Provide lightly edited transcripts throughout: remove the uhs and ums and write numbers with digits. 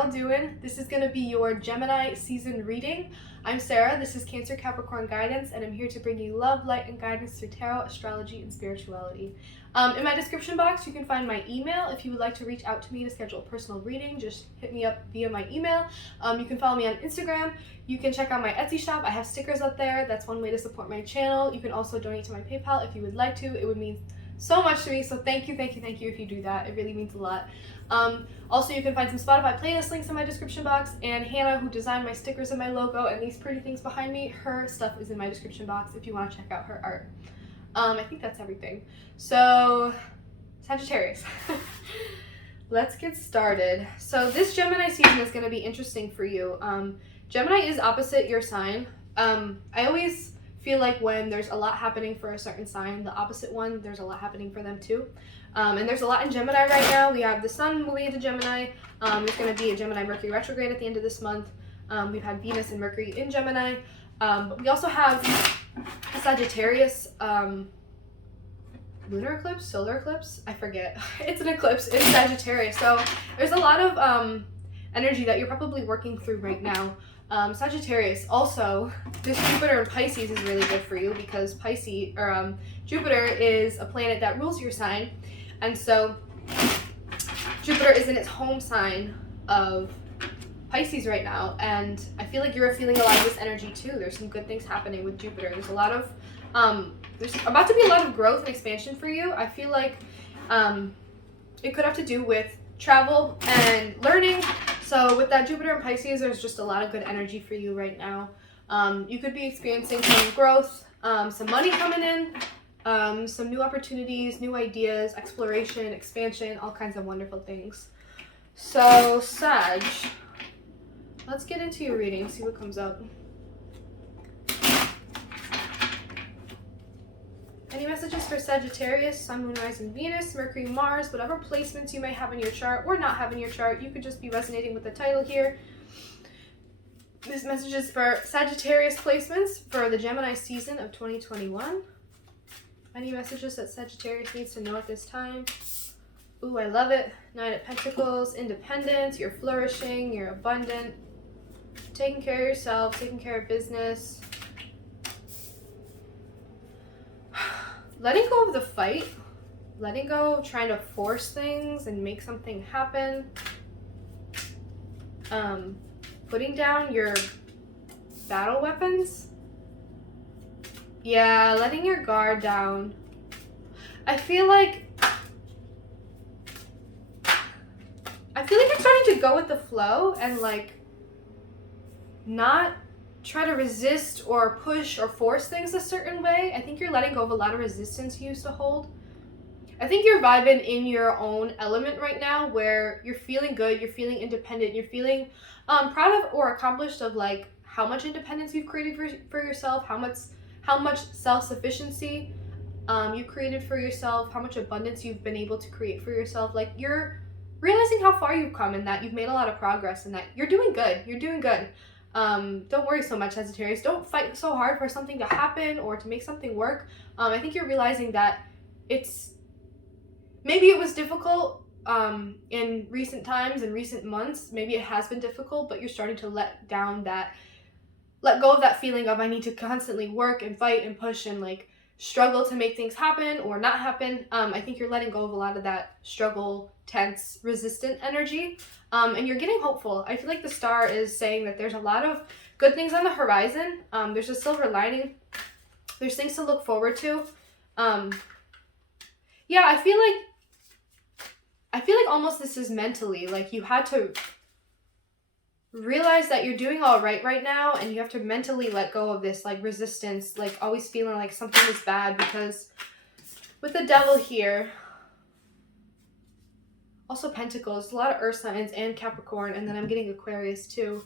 y'all doing? This is going to be your Gemini season reading. I'm Sarah, this is Cancer Capricorn Guidance, and I'm here to bring you love, light, and guidance through tarot, astrology, and spirituality. In my description box, you can find my email. If you would like to reach out to me to schedule a personal reading, just hit me up via my email. You can follow me on Instagram. You can check out my Etsy shop. I have stickers up there. That's one way to support my channel. You can also donate to my PayPal if you would like to. It would mean so much to me, so thank you if you do that. It really means a lot. Also, you can find some Spotify playlist links in my description box, and Hannah, who designed my stickers and my logo and these pretty things behind me, her stuff is in my description box if you want to check out her art. I think that's everything. So, Sagittarius. Let's get started. So this Gemini season is going to be interesting for you. Gemini is opposite your sign. I always feel like when there's a lot happening for a certain sign, the opposite one, there's a lot happening for them too. And there's a lot in Gemini right now. We have the Sun moving into Gemini. There's going to be a Gemini Mercury retrograde at the end of this month. We've had Venus and Mercury in Gemini. But we also have a Sagittarius lunar eclipse, solar eclipse, I forget. It's an eclipse in Sagittarius. So there's a lot of energy that you're probably working through right now. Sagittarius, also, this Jupiter in Pisces is really good for you because Jupiter is a planet that rules your sign. And so Jupiter is in its home sign of Pisces right now. And I feel like you're feeling a lot of this energy too. There's some good things happening with Jupiter. There's a lot of, there's about to be a lot of growth and expansion for you. I feel like it could have to do with travel and learning. So with that Jupiter and Pisces, there's just a lot of good energy for you right now. You could be experiencing some growth, some money coming in, some new opportunities, new ideas, exploration, expansion, all kinds of wonderful things. So Sag, let's get into your reading, see what comes up. Any messages for Sagittarius, Sun, Moon, Rising, Venus, Mercury, Mars, whatever placements you may have in your chart or not have in your chart, you could just be resonating with the title here. This message is for Sagittarius placements for the Gemini season of 2021. Any messages that Sagittarius needs to know at this time? Ooh, I love it. Nine of Pentacles, independence, you're flourishing, you're abundant, taking care of yourself, taking care of business. Letting go of the fight, letting go of trying to force things and make something happen. Putting down your battle weapons. Yeah, letting your guard down. I feel like you're starting to go with the flow and like not try to resist or push or force things a certain way. I think you're letting go of a lot of resistance you used to hold. I think you're vibing in your own element right now where you're feeling good, you're feeling independent, you're feeling proud of or accomplished of like how much independence you've created for yourself, how much self-sufficiency you created for yourself, how much abundance you've been able to create for yourself. Like you're realizing how far you've come and that you've made a lot of progress and that you're doing good. You're doing good. Don't worry so much, Sagittarius. Don't fight so hard for something to happen or to make something work. I think you're realizing that maybe it was difficult in recent times, in recent months. Maybe it has been difficult, but you're starting to let go of that feeling of I need to constantly work and fight and push and like struggle to make things happen or not happen. I think you're letting go of a lot of that struggle, tense, resistant energy. And you're getting hopeful. I feel like the star is saying that there's a lot of good things on the horizon. There's a silver lining. There's things to look forward to. Yeah, I feel like almost this is mentally, like you had to realize that you're doing all right now, and you have to mentally let go of this like resistance, like always feeling like something is bad, because with the Devil here, also Pentacles, a lot of Earth signs and Capricorn, and then I'm getting Aquarius too.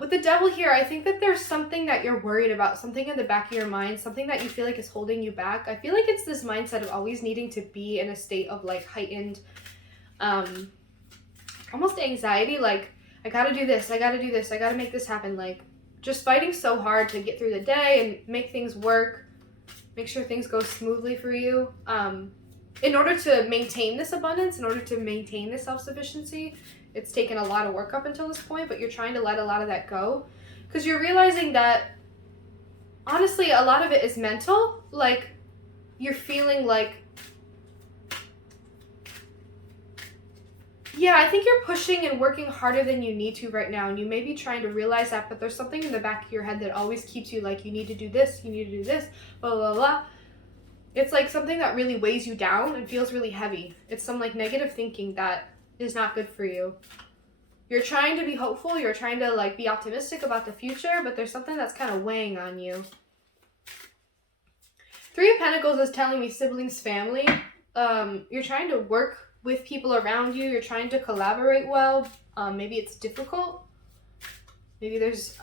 With the Devil here, I think that there's something that you're worried about, something in the back of your mind, something that you feel like is holding you back. I feel like it's this mindset of always needing to be in a state of like heightened, almost anxiety, like I gotta do this, I gotta do this, I gotta make this happen, like just fighting so hard to get through the day and make things work, make sure things go smoothly for you. In order to maintain this abundance, in order to maintain this self-sufficiency, it's taken a lot of work up until this point, but you're trying to let a lot of that go. Because you're realizing that, honestly, a lot of it is mental. Like, you're feeling like, yeah, I think you're pushing and working harder than you need to right now, and you may be trying to realize that, but there's something in the back of your head that always keeps you like, you need to do this, you need to do this, blah, blah, blah. It's like something that really weighs you down and feels really heavy. It's some like negative thinking that is not good for you. You're trying to be hopeful, you're trying to like be optimistic about the future, but there's something that's kind of weighing on you. Three of Pentacles is telling me siblings, family. You're trying to work with people around you. You're trying to collaborate well. Maybe it's difficult. Maybe there's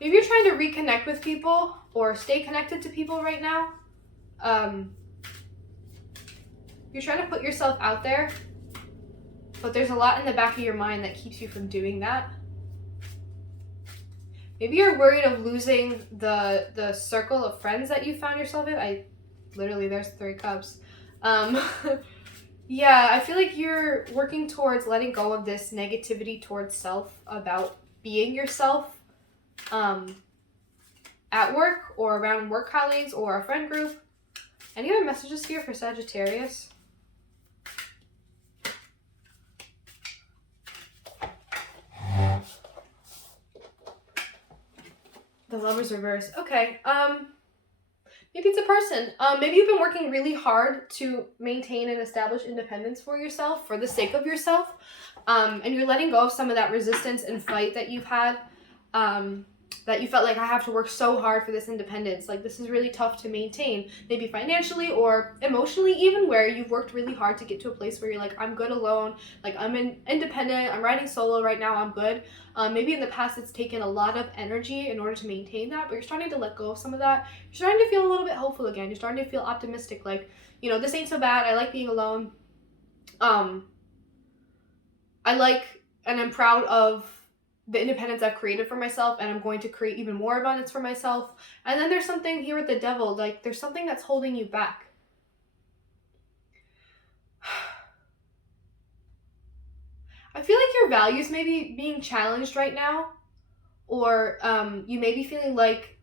maybe you're trying to reconnect with people or stay connected to people right now. You're trying to put yourself out there, but there's a lot in the back of your mind that keeps you from doing that. Maybe you're worried of losing the circle of friends that you found yourself in. Literally, there's 3 cups. Yeah, I feel like you're working towards letting go of this negativity towards self about being yourself at work or around work colleagues or a friend group. Any other messages here for Sagittarius? The Lover's reverse. Okay. Maybe it's a person. Maybe you've been working really hard to maintain and establish independence for yourself, for the sake of yourself. And you're letting go of some of that resistance and fight that you've had. That you felt like, I have to work so hard for this independence. Like, this is really tough to maintain. Maybe financially or emotionally even, where you've worked really hard to get to a place where you're like, I'm good alone. Like, I'm independent. I'm riding solo right now. I'm good. Maybe in the past it's taken a lot of energy in order to maintain that, but you're starting to let go of some of that. You're starting to feel a little bit hopeful again. You're starting to feel optimistic. Like, you know, this ain't so bad. I like being alone. I like and I'm proud of the independence I've created for myself, and I'm going to create even more abundance for myself. And then there's something here with the Devil, like there's something that's holding you back. I feel like your values may be being challenged right now, or you may be feeling like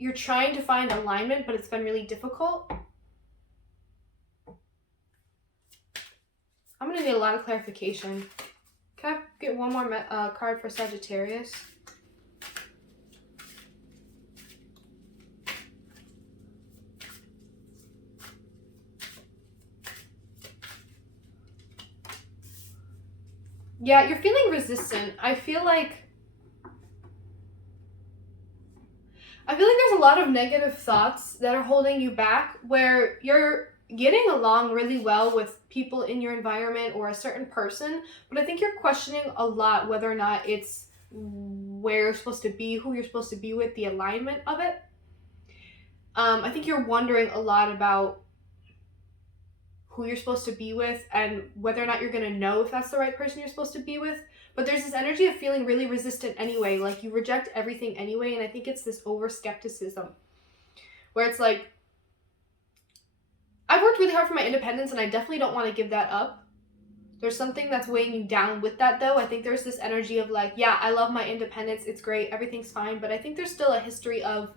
you're trying to find alignment, but it's been really difficult. I'm going to need a lot of clarification. Can I get one more card for Sagittarius? Yeah, you're feeling resistant. I feel like there's a lot of negative thoughts that are holding you back, where you're getting along really well with people in your environment or a certain person, but I think you're questioning a lot whether or not it's where you're supposed to be, who you're supposed to be with, the alignment of it. I think you're wondering a lot about who you're supposed to be with and whether or not you're going to know if that's the right person you're supposed to be with. But there's this energy of feeling really resistant anyway, like you reject everything anyway, and I think it's this over-skepticism where it's like, I've worked really hard for my independence and I definitely don't want to give that up. There's something that's weighing you down with that though. I think there's this energy of like, yeah, I love my independence, it's great, everything's fine, but I think there's still a history of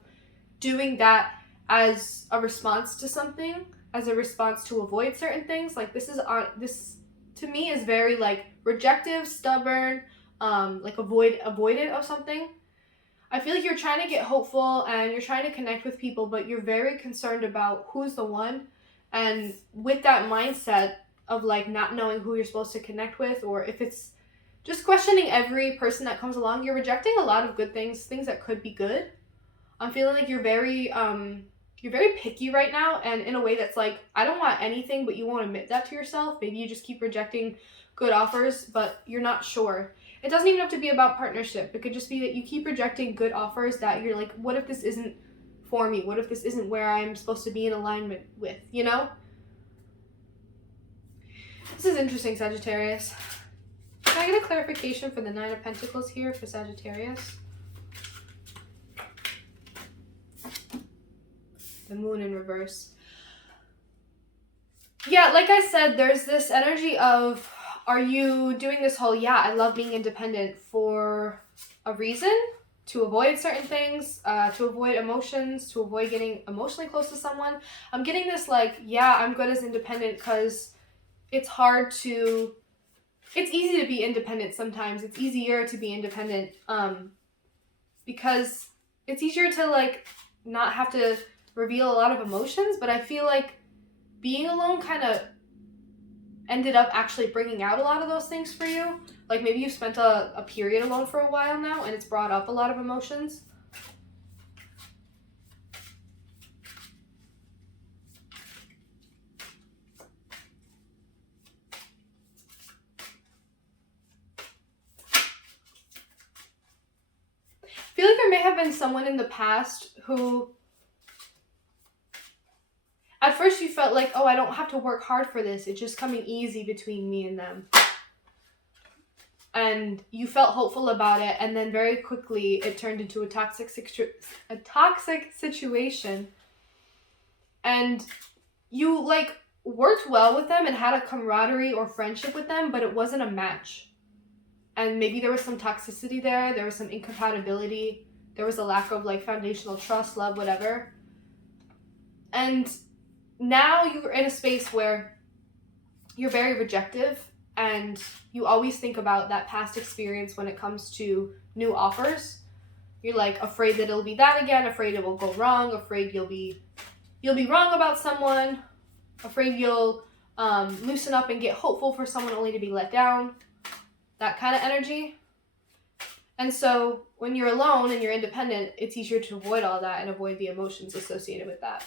doing that as a response to something, as a response to avoid certain things. Like this to me is very like rejective, stubborn, like avoidant of something. I feel like you're trying to get hopeful and you're trying to connect with people, but you're very concerned about who's the one. And with that mindset of like not knowing who you're supposed to connect with, or if it's just questioning every person that comes along, you're rejecting a lot of good things that could be good. I'm feeling like you're very picky right now, and in a way that's like, I don't want anything, but you won't admit that to yourself. Maybe you just keep rejecting good offers, but you're not sure. It doesn't even have to be about partnership. It could just be that you keep rejecting good offers that you're like, what if this isn't for me? What if this isn't where I'm supposed to be in alignment with, you know? This is interesting, Sagittarius. Can I get a clarification for the 9 of Pentacles here for Sagittarius? The Moon in reverse. Yeah, like I said, there's this energy of, are you doing this whole, yeah, I love being independent for a reason? To avoid certain things, to avoid emotions, to avoid getting emotionally close to someone. I'm getting this like, yeah, I'm good as independent because it's hard to, it's easy to be independent sometimes. It's easier to be independent because it's easier to like not have to reveal a lot of emotions, but I feel like being alone kind of ended up actually bringing out a lot of those things for you. Like maybe you spent a period alone for a while now and it's brought up a lot of emotions. I feel like there may have been someone in the past who at first you felt like, oh, I don't have to work hard for this. It's just coming easy between me and them. And you felt hopeful about it, and then very quickly it turned into a toxic situation. And you like worked well with them and had a camaraderie or friendship with them, but it wasn't a match. And maybe there was some toxicity there was some incompatibility, there was a lack of like foundational trust, love, whatever. And now you're in a space where you're very rejective and you always think about that past experience when it comes to new offers. You're like afraid that it'll be that again, afraid it will go wrong, afraid you'll be wrong about someone, afraid you'll loosen up and get hopeful for someone only to be let down, that kind of energy. And so when you're alone and you're independent, it's easier to avoid all that and avoid the emotions associated with that.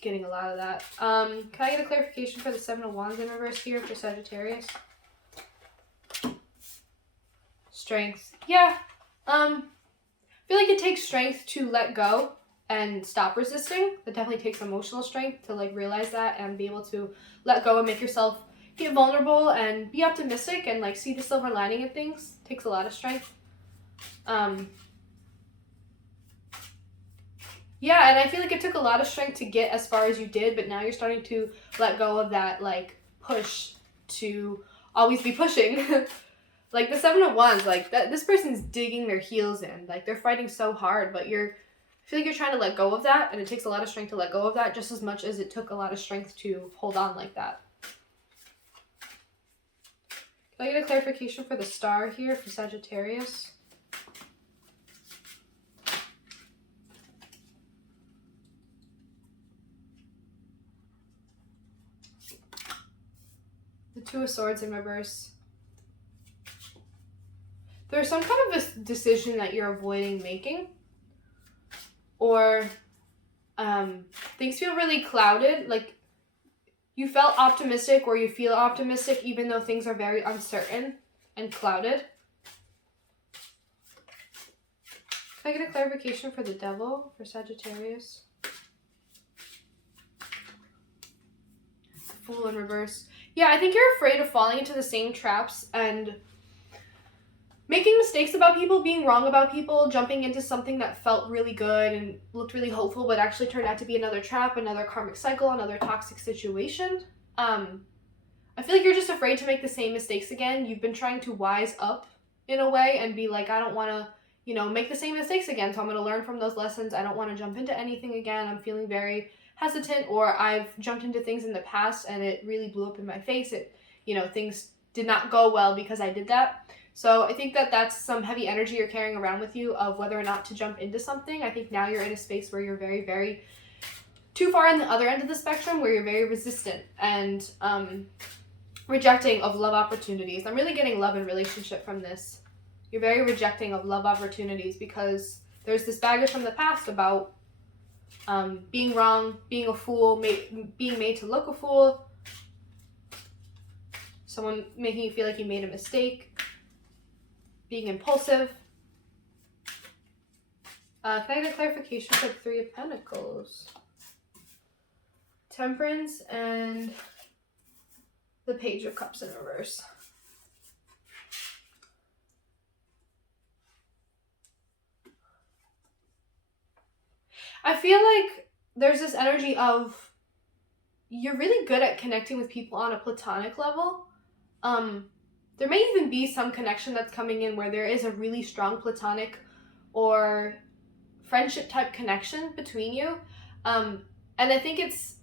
Getting a lot of that. Can I get a clarification for the Seven of Wands in reverse here for Sagittarius? Strength. Yeah. I feel like it takes strength to let go and stop resisting. It definitely takes emotional strength to like realize that and be able to let go and make yourself get vulnerable and be optimistic and like see the silver lining in things. It takes a lot of strength. Yeah, and I feel like it took a lot of strength to get as far as you did, but now you're starting to let go of that like push to always be pushing. Like the Seven of Wands, like that, this person's digging their heels in, like they're fighting so hard, but I feel like you're trying to let go of that, and it takes a lot of strength to let go of that, just as much as it took a lot of strength to hold on like that. Can I get a clarification for the star here for Sagittarius? The Two of Swords in reverse. There's some kind of a decision that you're avoiding making, or things feel really clouded. Like you felt optimistic or you feel optimistic even though things are very uncertain and clouded. Can I get a clarification for the Devil for Sagittarius? Fool in reverse. Yeah, I think you're afraid of falling into the same traps and making mistakes about people, being wrong about people, jumping into something that felt really good and looked really hopeful but actually turned out to be another trap, another karmic cycle, another toxic situation. I feel like you're just afraid to make the same mistakes again. You've been trying to wise up in a way and be like, I don't want to, make the same mistakes again, so I'm going to learn from those lessons. I don't want to jump into anything again. I'm feeling very hesitant, or I've jumped into things in the past and it really blew up in my face. Things did not go well because I did that. So I think that that's some heavy energy you're carrying around with you of whether or not to jump into something. I think now you're in a space where you're very, very too far in the other end of the spectrum, where you're very resistant and rejecting of love opportunities. I'm really getting love and relationship from this. You're very rejecting of love opportunities because there's this baggage from the past about being wrong, being a fool, being made to look a fool, someone making you feel like you made a mistake, being impulsive. Can I get a clarification for the Three of Pentacles? Temperance and the Page of Cups in reverse. I feel like there's this energy of you're really good at connecting with people on a platonic level. There may even be some connection that's coming in where there is a really strong platonic or friendship type connection between you. And I think it's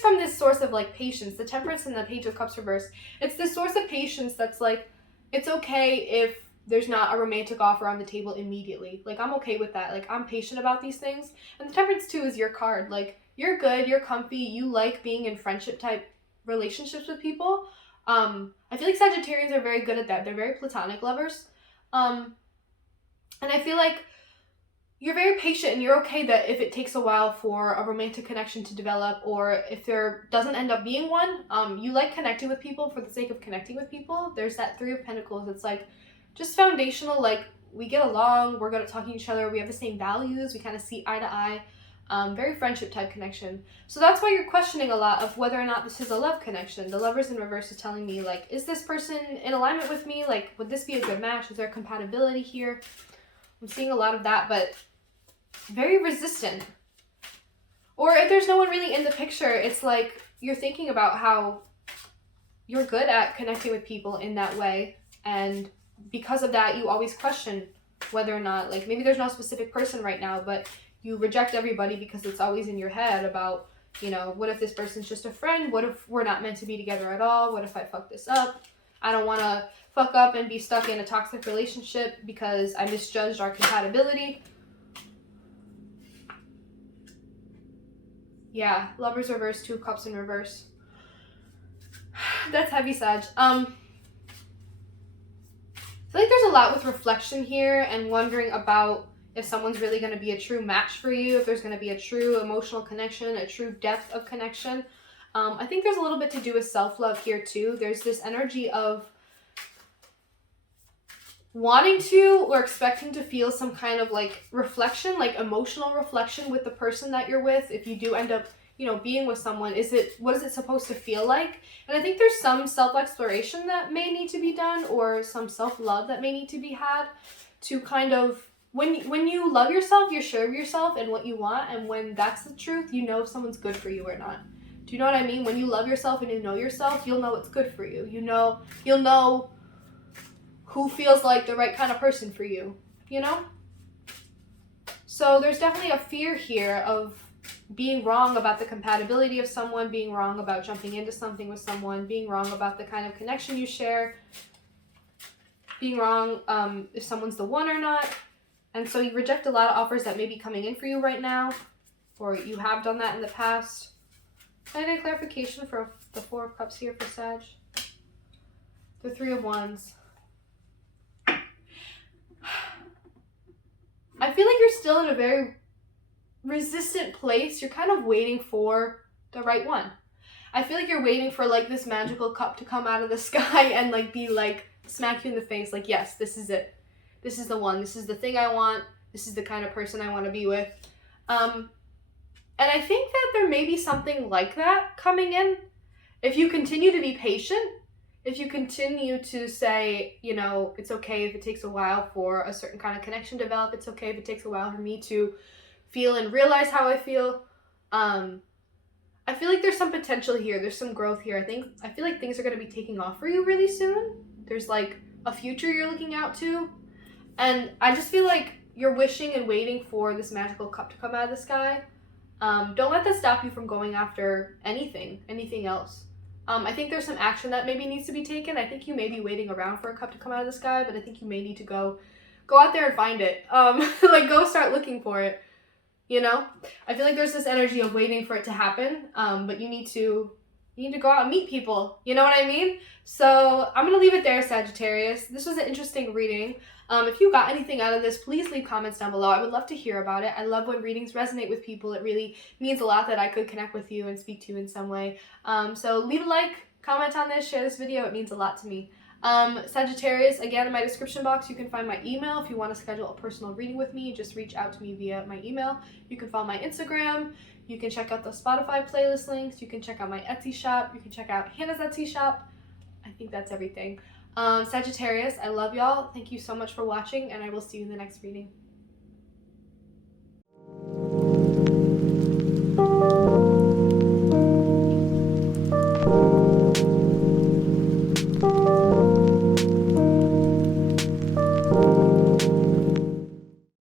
from this source of like patience, the Temperance and the Page of Cups reversed. It's this source of patience that's like, it's okay if there's not a romantic offer on the table immediately. Like, I'm okay with that. Like, I'm patient about these things. And the Temperance too is your card. Like, you're good, you're comfy, you like being in friendship type relationships with people. I feel like Sagittarians are very good at that. They're very platonic lovers. And I feel like you're very patient and you're okay that if it takes a while for a romantic connection to develop, or if there doesn't end up being one, you like connecting with people for the sake of connecting with people. There's that Three of Pentacles. It's like just foundational, like we get along, we're good at talking to each other, we have the same values, we kind of see eye to eye. Very friendship type connection. So that's why you're questioning a lot of whether or not this is a love connection. The Lovers in reverse is telling me, like, is this person in alignment with me? Like, would this be a good match? Is there compatibility here? I'm seeing a lot of that, but very resistant. Or if there's no one really in the picture, it's like you're thinking about how you're good at connecting with people in that way, and because of that, you always question whether or not, like, maybe there's no specific person right now, but you reject everybody because it's always in your head about, you know, what if this person's just a friend? What if we're not meant to be together at all? What if I fuck this up? I don't want to fuck up and be stuck in a toxic relationship because I misjudged our compatibility. Yeah, Lovers reverse, Two of Cups in reverse. That's heavy, Sag. I feel like there's a lot with reflection here and wondering about if someone's really going to be a true match for you, if there's going to be a true emotional connection, a true depth of connection. I think there's a little bit to do with self-love here too. There's this energy of wanting to or expecting to feel some kind of like reflection, like emotional reflection with the person that you're with. If you do end up, you know, being with someone, what is it supposed to feel like? And I think there's some self-exploration that may need to be done, or some self-love that may need to be had to kind of, when you love yourself, you're sure of yourself and what you want, and when that's the truth, you know if someone's good for you or not. Do you know what I mean? When you love yourself and you know yourself, you'll know what's good for you. You'll know who feels like the right kind of person for you, you know? So there's definitely a fear here of being wrong about the compatibility of someone, being wrong about jumping into something with someone, being wrong about the kind of connection you share, being wrong if someone's the one or not. And so you reject a lot of offers that may be coming in for you right now, or you have done that in the past. Can I get clarification for the Four of Cups here for Sag? The Three of Wands. I feel like you're still in a very resistant place. You're kind of waiting for the right one. I feel like you're waiting for like this magical cup to come out of the sky and like be like, smack you in the face, like, yes, this is it. This is the one. This is the thing I want. This is the kind of person I want to be with. And I think that there may be something like that coming in. If you continue to be patient, if you continue to say, you know, it's okay if it takes a while for a certain kind of connection to develop. It's okay if it takes a while for me to feel and realize how I feel. I feel like there's some potential here. There's some growth here. I feel like things are going to be taking off for you really soon. There's like a future you're looking out to. And I just feel like you're wishing and waiting for this magical cup to come out of the sky. Don't let that stop you from going after anything else. I think there's some action that maybe needs to be taken. I think you may be waiting around for a cup to come out of the sky, but I think you may need to go out there and find it. Like, go start looking for it, you know? I feel like there's this energy of waiting for it to happen, but you need to go out and meet people. You know what I mean? So I'm going to leave it there, Sagittarius. This was an interesting reading. If you got anything out of this, please leave comments down below. I would love to hear about it. I love when readings resonate with people. It really means a lot that I could connect with you and speak to you in some way. So leave a like, comment on this, share this video. It means a lot to me. Sagittarius, again, in my description box, you can find my email. If you want to schedule a personal reading with me, just reach out to me via my email. You can follow my Instagram. You can check out the Spotify playlist links. You can check out my Etsy shop. You can check out Hannah's Etsy shop. I think that's everything. Sagittarius, I love y'all. Thank you so much for watching, and I will see you in the next reading.